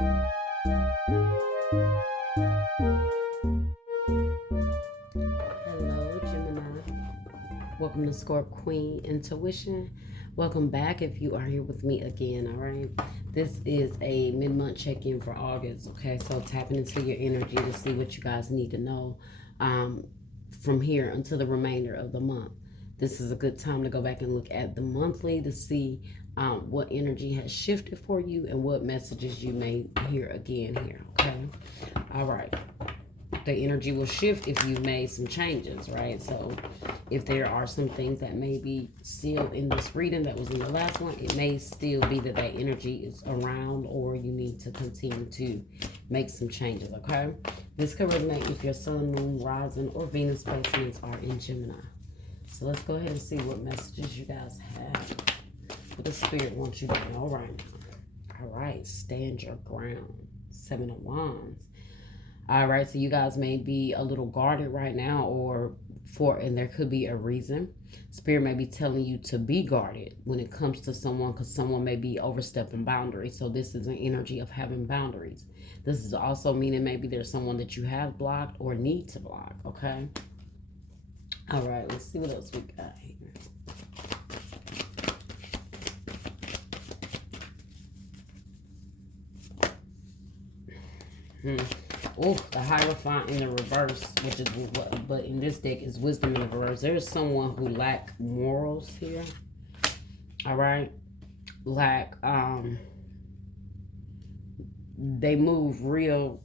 Hello, Gemini. Welcome to Scorp Queen Intuition. Welcome back if you are here with me again, all right? This is a mid-month check-in for August, okay? So tapping into your energy to see what you guys need to know from here until the remainder of the month. This is a good time to go back and look at the monthly to see what energy has shifted for you and what messages you may hear again here, okay? All right. The energy will shift if you've made some changes, right? So if there are some things that may be still in this reading that was in the last one, it may still be that that energy is around, or you need to continue to make some changes, okay? This could resonate if your sun, moon, rising, or Venus placements are in Gemini. So let's go ahead and see what messages you guys have. What the Spirit wants you to know right now. All right, stand your ground. 7 of Wands. All right, so you guys may be a little guarded right now, and there could be a reason. Spirit may be telling you to be guarded when it comes to someone, because someone may be overstepping boundaries. So this is an energy of having boundaries. This is also meaning maybe there's someone that you have blocked or need to block, okay? All right, let's see what else we got here. Oh, the Hierophant in the reverse, which is what, but in this deck is Wisdom in the reverse. There's someone who lack morals here. All right, they move real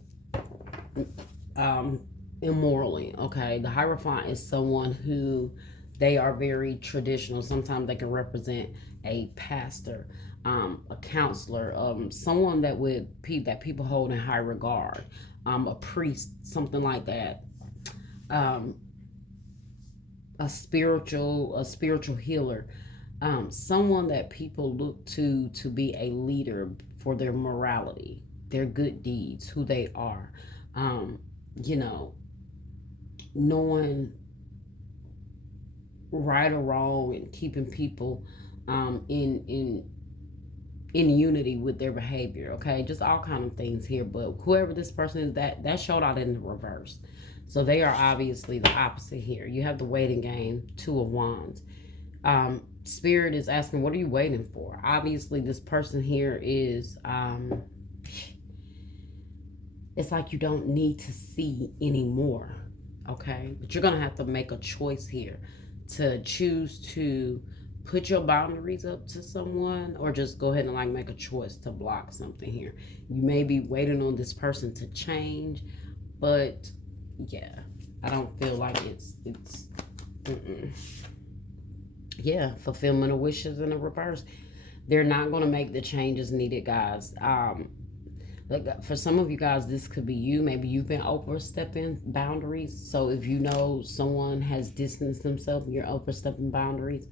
immorally. Okay, the Hierophant is someone who they are very traditional. Sometimes they can represent a pastor, a counselor, someone that people hold in high regard. A priest, something like that. A spiritual healer. Someone that people look to be a leader for their morality, their good deeds, who they are. You know, knowing right or wrong and keeping people in unity with their behavior, okay? Just all kind of things here. But whoever this person is, that showed out in the reverse. So they are obviously the opposite here. You have the waiting game, 2 of Wands. Spirit is asking, what are you waiting for? Obviously, this person here is, it's like you don't need to see anymore, okay? But you're going to have to make a choice here to choose to put your boundaries up to someone, or just go ahead and like make a choice to block something here. You may be waiting on this person to change, but yeah, I don't feel like it's yeah, fulfillment of wishes in the reverse. They're not going to make the changes needed, guys. Like for some of you guys, this could be you. Maybe you've been overstepping boundaries. So if you know someone has distanced themselves, you're overstepping boundaries,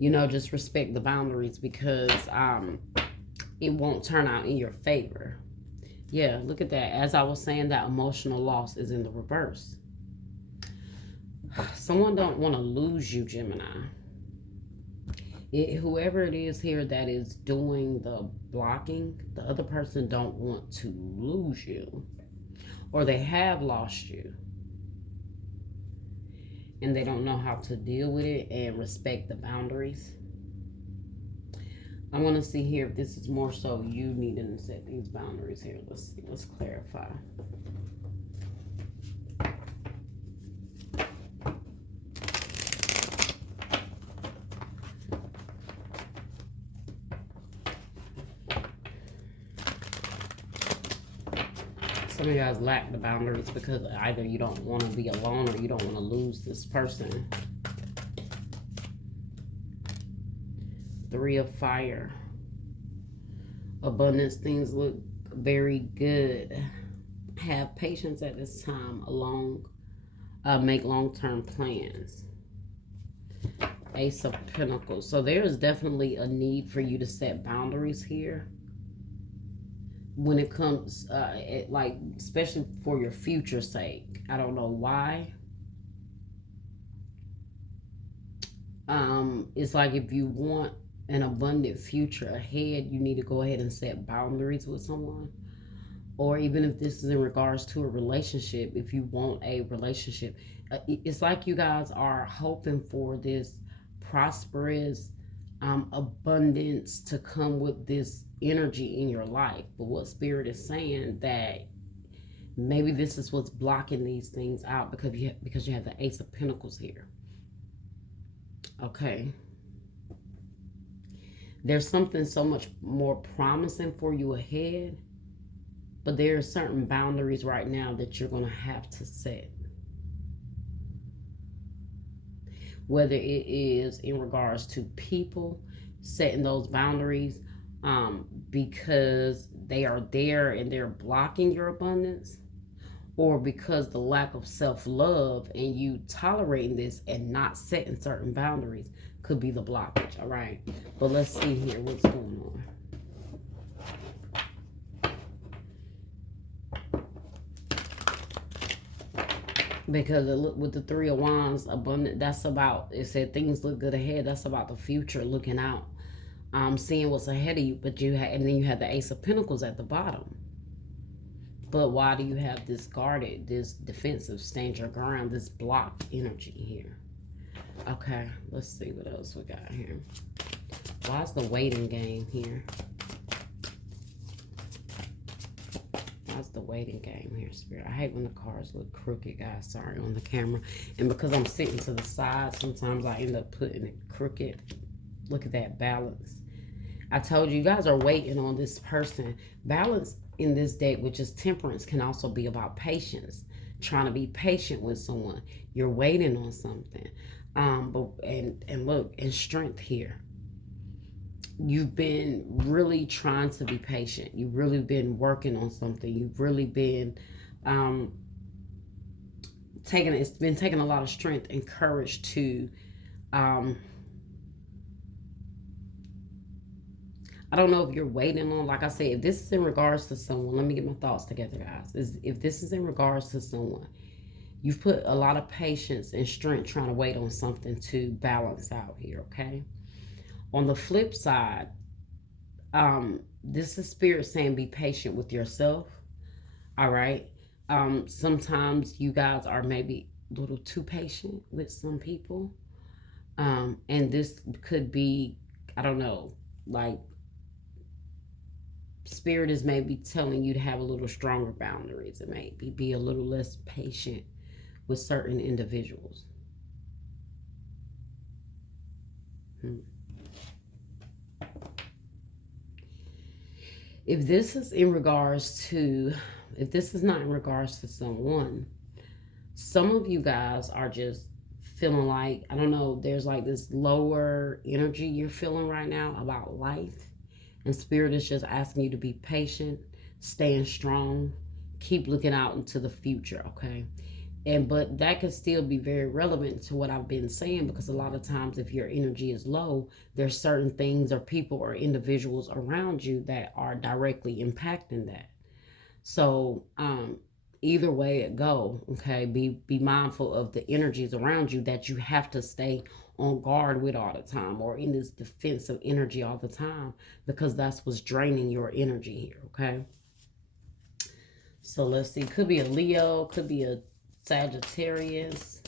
you know, just respect the boundaries, because it won't turn out in your favor. Yeah, look at that. As I was saying, that emotional loss is in the reverse. Someone don't want to lose you, Gemini. Whoever it is here that is doing the blocking, the other person don't want to lose you, or they have lost you, and they don't know how to deal with it and respect the boundaries. I want to see here if this is more so you needing to set these boundaries here. Let's see. Let's clarify. Some of you guys lack the boundaries because either you don't want to be alone, or you don't want to lose this person. 3 of Fire. Abundance. Things look very good. Have patience at this time. Make long-term plans. Ace of Pentacles. So there is definitely a need for you to set boundaries here. When it comes, like, especially for your future's sake. I don't know why. It's like if you want an abundant future ahead, you need to go ahead and set boundaries with someone. or even if this is in regards to a relationship, if you want a relationship, it's like you guys are hoping for this prosperous abundance to come with this energy in your life. But what Spirit is saying, that maybe this is what's blocking these things out, because you have the Ace of Pentacles here. Okay. There's something so much more promising for you ahead, but there are certain boundaries right now that you're going to have to set. Whether it is in regards to people, setting those boundaries because they are there and they're blocking your abundance, or because the lack of self-love and you tolerating this and not setting certain boundaries could be the blockage. All right, but let's see here what's going on. Because with the Three of Wands, abundant, that's about, it said things look good ahead. That's about the future, looking out, seeing what's ahead of you. But and then you have the Ace of Pentacles at the bottom. But why do you have this guarded, this defensive, stand your ground, this blocked energy here? Okay, let's see what else we got here. Why is the waiting game here? Why's the waiting game here, Spirit? I hate when the cards look crooked, guys. Sorry, on the camera. And because I'm sitting to the side, sometimes I end up putting it crooked. Look at that balance. I told you guys are waiting on this person. Balance in this deck, which is Temperance, can also be about patience. Trying to be patient with someone. You're waiting on something. And look, and Strength here. You've been really trying to be patient. You've really been working on something. You've really been it's been taking a lot of strength and courage to I don't know if you're waiting on, like I said, if this is in regards to someone, let me get my thoughts together, guys. If this is in regards to someone, you've put a lot of patience and strength trying to wait on something to balance out here, okay? On the flip side, this is Spirit saying be patient with yourself, all right? Sometimes you guys are maybe a little too patient with some people, and this could be, I don't know, like Spirit is maybe telling you to have a little stronger boundaries and maybe be a little less patient with certain individuals. If this is in regards to, if this is not in regards to someone, some of you guys are just feeling like, I don't know, there's like this lower energy you're feeling right now about life. And Spirit is just asking you to be patient, staying strong, keep looking out into the future, okay? But that could still be very relevant to what I've been saying, because a lot of times if your energy is low, there's certain things or people or individuals around you that are directly impacting that. So either way it go, okay, be mindful of the energies around you that you have to stay on guard with all the time, or in this defensive energy all the time, because that's what's draining your energy here, okay? So let's see, could be a Leo, could be a Sagittarius.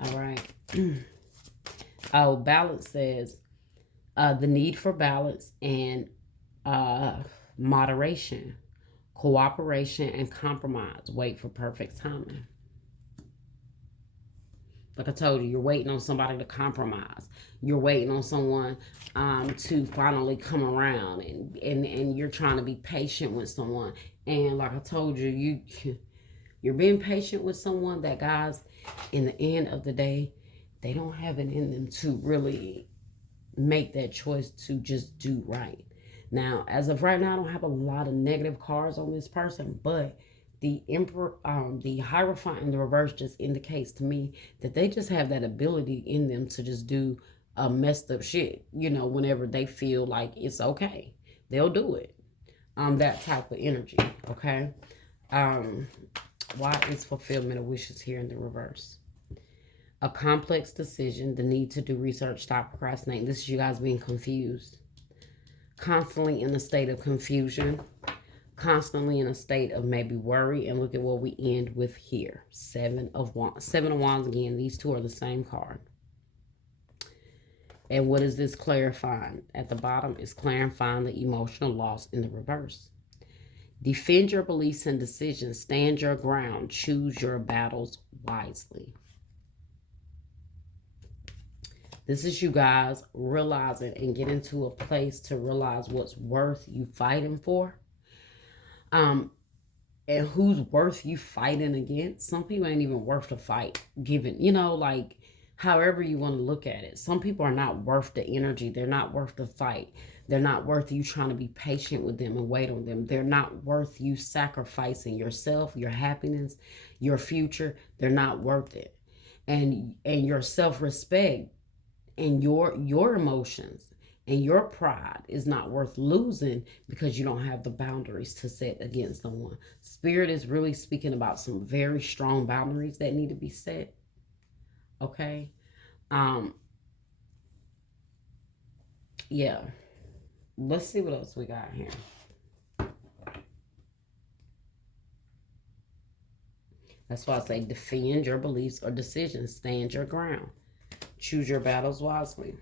All right. Oh, balance says the need for balance and moderation, cooperation, and compromise. Wait for perfect timing. Like I told you, you're waiting on somebody to compromise. You're waiting on someone to finally come around, and you're trying to be patient with someone. And like I told you, you're being patient with someone that, guys, in the end of the day, they don't have it in them to really make that choice to just do right. Now, as of right now, I don't have a lot of negative cards on this person, but the Emperor, the Hierophant in the reverse just indicates to me that they just have that ability in them to just do messed up shit, you know, whenever they feel like it's okay. They'll do it. That type of energy, okay? Why is fulfillment of wishes here in the reverse? A complex decision, the need to do research, stop procrastinating. This is you guys being confused. Constantly in a state of confusion. constantly in a state of maybe worry. And look at what we end with here. 7 of Wands. 7 of Wands again. These two are the same card. And what is this clarifying? At the bottom is clarifying the emotional loss in the reverse. Defend your beliefs and decisions. Stand your ground. Choose your battles wisely. This is you guys realizing and getting to a place to realize what's worth you fighting for. And who's worth you fighting against. Some people ain't even worth the fight. Given, you know, like, however you want to look at it. Some people are not worth the energy. They're not worth the fight. They're not worth you trying to be patient with them and wait on them. They're not worth you sacrificing yourself, your happiness, your future. They're not worth it. And your self-respect and your emotions and your pride is not worth losing because you don't have the boundaries to set against someone. Spirit is really speaking about some very strong boundaries that need to be set. Okay. Yeah. Let's see what else we got here. That's why I say defend your beliefs or decisions. Stand your ground. Choose your battles wisely.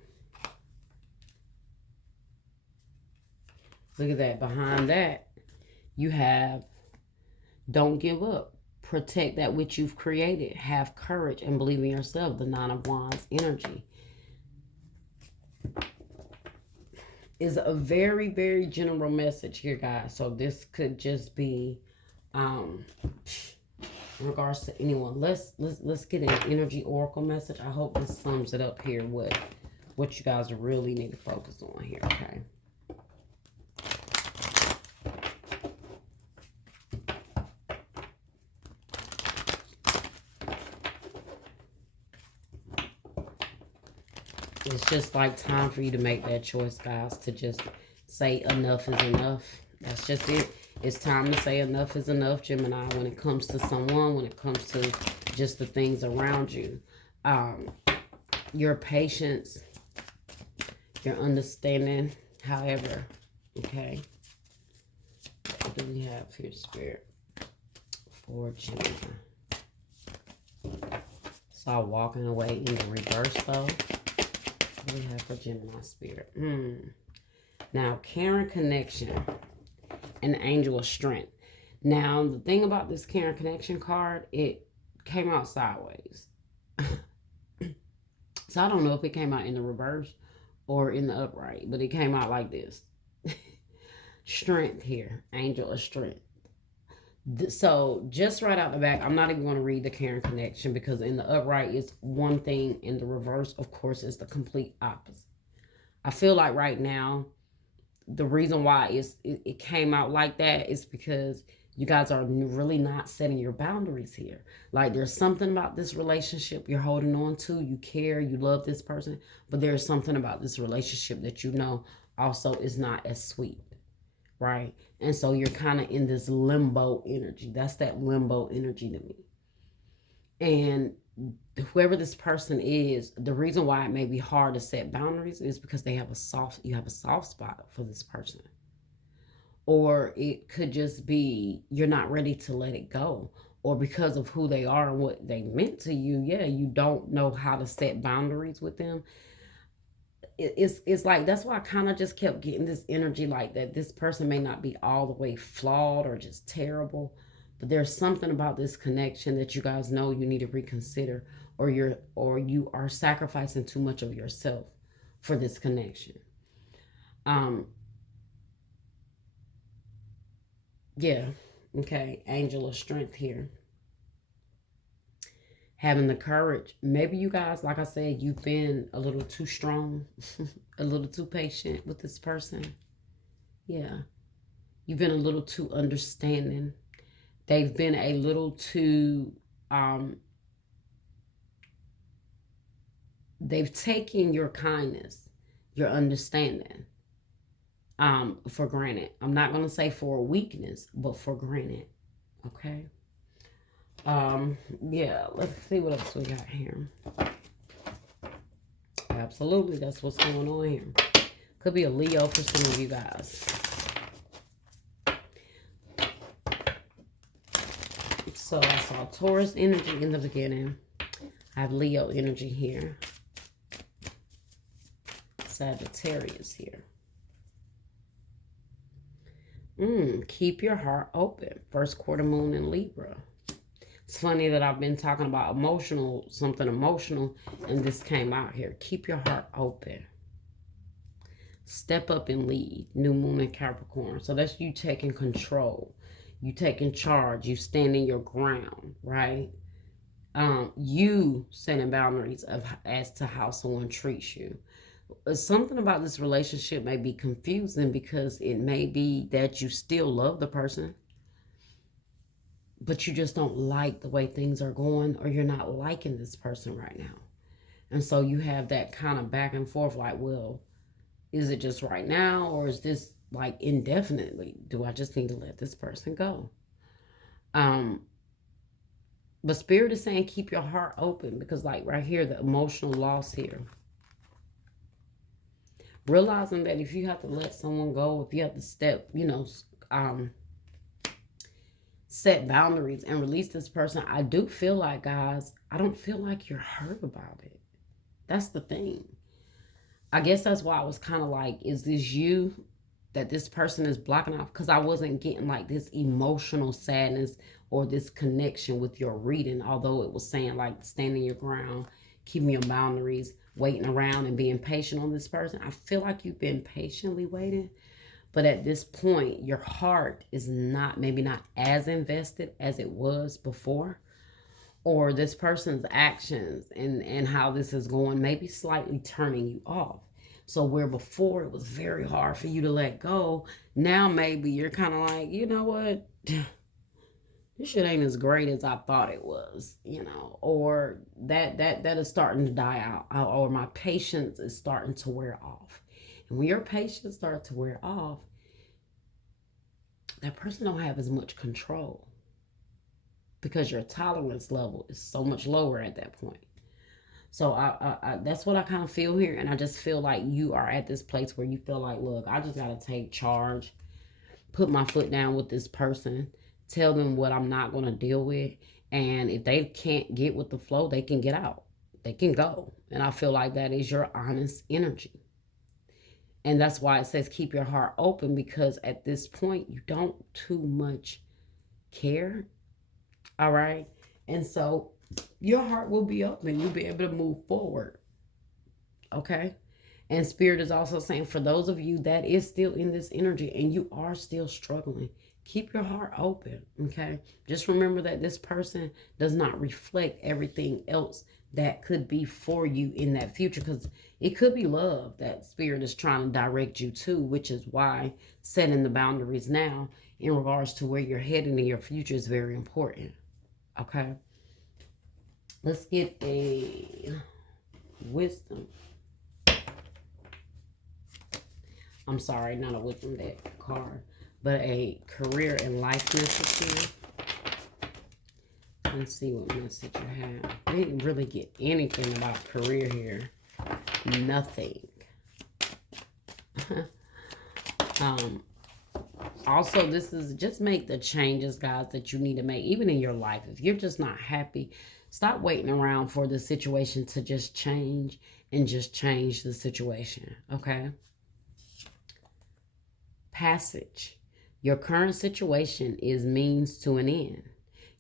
Look at that. Behind that, you have don't give up. Protect that which you've created. Have courage and believe in yourself. The 9 of Wands energy is a very, very general message here, guys. So this could just be in regards to anyone. Let's get an energy oracle message. I hope this sums it up here. What you guys really need to focus on here. Okay. It's just like time for you to make that choice, guys, to just say enough is enough. That's just it. It's time to say enough is enough, Gemini, when it comes to someone, when it comes to just the things around you. Your patience, your understanding, however, okay. What do we have here, Spirit? For Gemini. Saw walking away in the reverse, though. What do we have for Gemini, Spirit? Now, caring connection and angel of strength. Now, the thing about this caring connection card, it came out sideways. So I don't know if it came out in the reverse or in the upright, but it came out like this. Strength here, angel of strength. So just right out the back, I'm not even going to read the caring connection because in the upright is one thing, in the reverse, of course, is the complete opposite. I feel like right now, the reason why it came out like that is because you guys are really not setting your boundaries here. Like there's something about this relationship you're holding on to. You care, you love this person, but there's something about this relationship that you know also is not as sweet, right? And so you're kind of in this limbo energy. That's that limbo energy to me. And whoever this person is, the reason why it may be hard to set boundaries is because you have a soft spot for this person. Or it could just be you're not ready to let it go. Or because of who they are and what they meant to you, yeah, you don't know how to set boundaries with them. It's like, that's why I kind of just kept getting this energy like that. This person may not be all the way flawed or just terrible, but there's something about this connection that you guys know you need to reconsider, or you are sacrificing too much of yourself for this connection. Yeah, okay, angel of strength here. Having the courage. Maybe you guys, like I said, you've been a little too strong, a little too patient with this person. Yeah. You've been a little too understanding. They've been a little too, they've taken your kindness, your understanding, for granted. I'm not going to say for a weakness, but for granted. Okay. Yeah, let's see what else we got here. Absolutely, that's what's going on here. Could be a Leo for some of you guys. So I saw Taurus energy in the beginning. I have Leo energy here. Sagittarius here. Keep your heart open. First quarter moon in Libra. It's funny that I've been talking about something emotional, and this came out here. Keep your heart open. Step up and lead. New moon in Capricorn. So that's you taking control. You taking charge. You standing your ground, right? You setting boundaries as to how someone treats you. Something about this relationship may be confusing because it may be that you still love the person, but you just don't like the way things are going, or you're not liking this person right now. And so you have that kind of back and forth, like, well, is it just right now, or is this like indefinitely? Do I just need to let this person go? But Spirit is saying keep your heart open, because like right here, the emotional loss here. Realizing that if you have to let someone go, if you have to step, set boundaries and release this person, I do feel like, guys, I don't feel like you're hurt about it. That's the thing. I guess that's why I was kind of like, is this you that this person is blocking off? Because I wasn't getting like this emotional sadness or this connection with your reading, although it was saying like standing your ground, keeping your boundaries, waiting around and being patient on this person. I feel like you've been patiently waiting, but at this point, your heart is maybe not as invested as it was before, or this person's actions and how this is going may be slightly turning you off. So where before it was very hard for you to let go, now maybe you're kind of like, you know what? This shit ain't as great as I thought it was, or that is starting to die out, or my patience is starting to wear off. And when your patience starts to wear off, that person don't have as much control, because your tolerance level is so much lower at that point. So I that's what I kind of feel here. And I just feel like you are at this place where you feel like, look, I just got to take charge, put my foot down with this person, tell them what I'm not going to deal with. And if they can't get with the flow, they can get out. They can go. And I feel like that is your honest energy. And that's why it says keep your heart open, because at this point, you don't too much care. All right. And so your heart will be open. You'll be able to move forward. Okay. And Spirit is also saying, for those of you that is still in this energy and you are still struggling, keep your heart open. Okay. Just remember that this person does not reflect everything else that could be for you in that future, because it could be love that Spirit is trying to direct you to, which is why setting the boundaries now in regards to where you're heading in your future is very important. Okay. Let's get a wisdom. I'm sorry, not a wisdom deck card, but a career and life message here. Let's see what message you have. I didn't really get anything about career here. Nothing. Also, this is just make the changes, guys, that you need to make, even in your life. If you're just not happy, stop waiting around for the situation to just change, and just change the situation, okay? Passage. Your current situation is means to an end.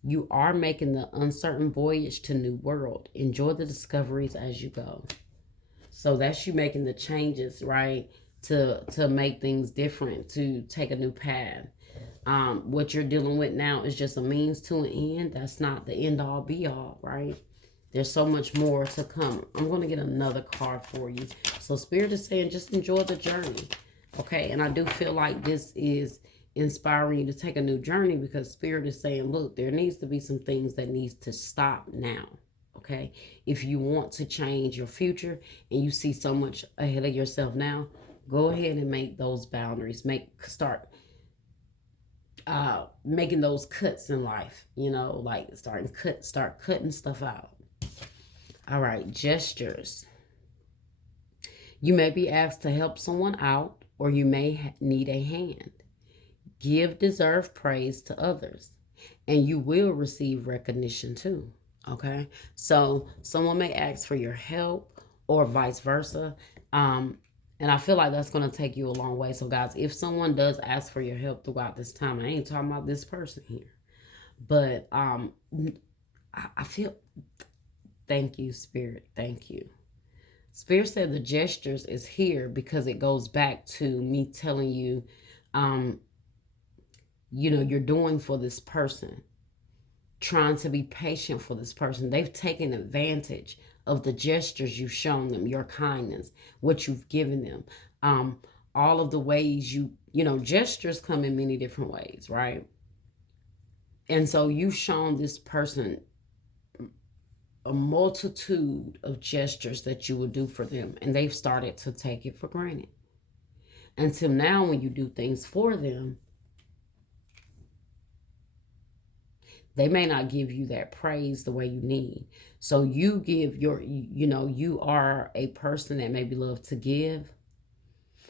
You are making the uncertain voyage to new world. Enjoy the discoveries as you go. So that's you making the changes, right? To make things different, to take a new path. What you're dealing with now is just a means to an end. That's not the end all be all, right? There's so much more to come. I'm going to get another card for you. So Spirit is saying just enjoy the journey. Okay, and I do feel like this is inspiring you to take a new journey, because Spirit is saying, look, there needs to be some things that needs to stop now. Okay, if you want to change your future and you see so much ahead of yourself now, go ahead and make those boundaries. Start making those cuts in life. Like start cutting stuff out. All right, gestures. You may be asked to help someone out, or you may need a hand. Give deserved praise to others. And you will receive recognition too. Okay. So someone may ask for your help or vice versa. And I feel like that's going to take you a long way. So, guys, if someone does ask for your help throughout this time, I ain't talking about this person here, but I feel, thank you, Spirit. Thank you. Spirit said the gestures is here because it goes back to me telling you, you're doing for this person, trying to be patient for this person. They've taken advantage of the gestures you've shown them, your kindness, what you've given them, all of the ways gestures come in many different ways, right? And so you've shown this person a multitude of gestures that you would do for them, and they've started to take it for granted. Until now, when you do things for them, they may not give you that praise the way you need. So you give you are a person that maybe love to give.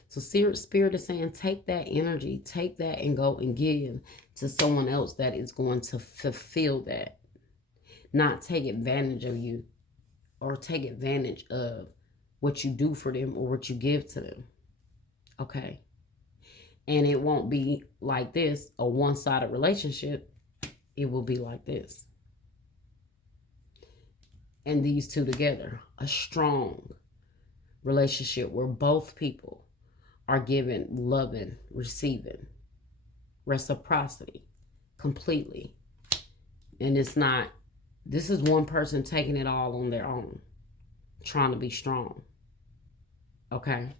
So Spirit is saying, take that energy, take that and go and give to someone else that is going to fulfill that. Not take advantage of you or take advantage of what you do for them or what you give to them. Okay? And it won't be like this, a one-sided relationship. It will be like this. And these two together, a strong relationship where both people are giving, loving, receiving, reciprocity completely. And it's not, this is one person taking it all on their own, trying to be strong. Okay?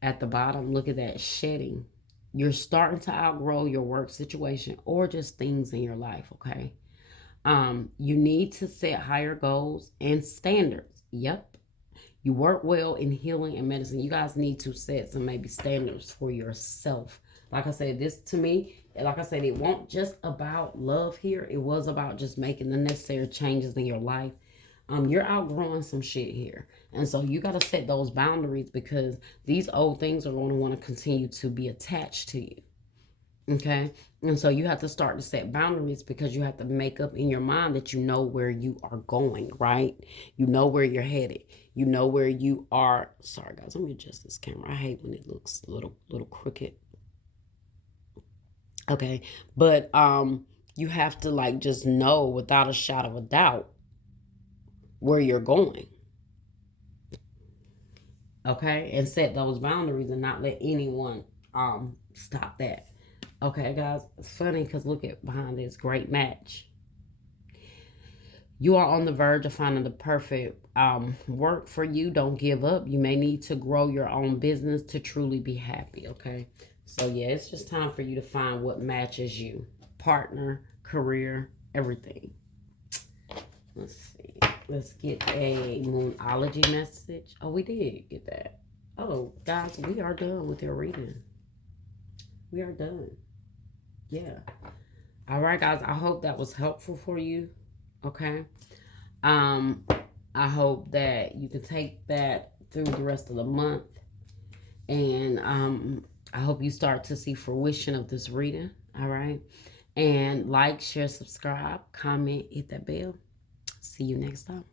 At the bottom, look at that, shedding. You're starting to outgrow your work situation or just things in your life, okay? You need to set higher goals and standards. Yep. You work well in healing and medicine. You guys need to set some maybe standards for yourself. Like I said, this to me, like I said, it won't just about love here. It was about just making the necessary changes in your life. You're outgrowing some shit here. And so you got to set those boundaries because these old things are going to want to continue to be attached to you. Okay? And so you have to start to set boundaries because you have to make up in your mind that you know where you are going, right? You know where you're headed. You know where you are. Sorry, guys. Let me adjust this camera. I hate when it looks a little crooked. Okay? But you have to just know without a shadow of a doubt where you're going. Okay? And set those boundaries and not let anyone stop that. Okay, guys, it's funny because look at behind this great match. You are on the verge of finding the perfect work for you. Don't give up. You may need to grow your own business to truly be happy, okay? So, yeah, it's just time for you to find what matches you. Partner, career, everything. Let's see. Let's get a Moonology message. Oh, we did get that. Oh, guys, we are done with your reading. We are done. Yeah. All right, guys. I hope that was helpful for you. Okay. I hope that you can take that through the rest of the month. And I hope you start to see fruition of this reading. All right. And like, share, subscribe, comment, hit that bell. See you next time.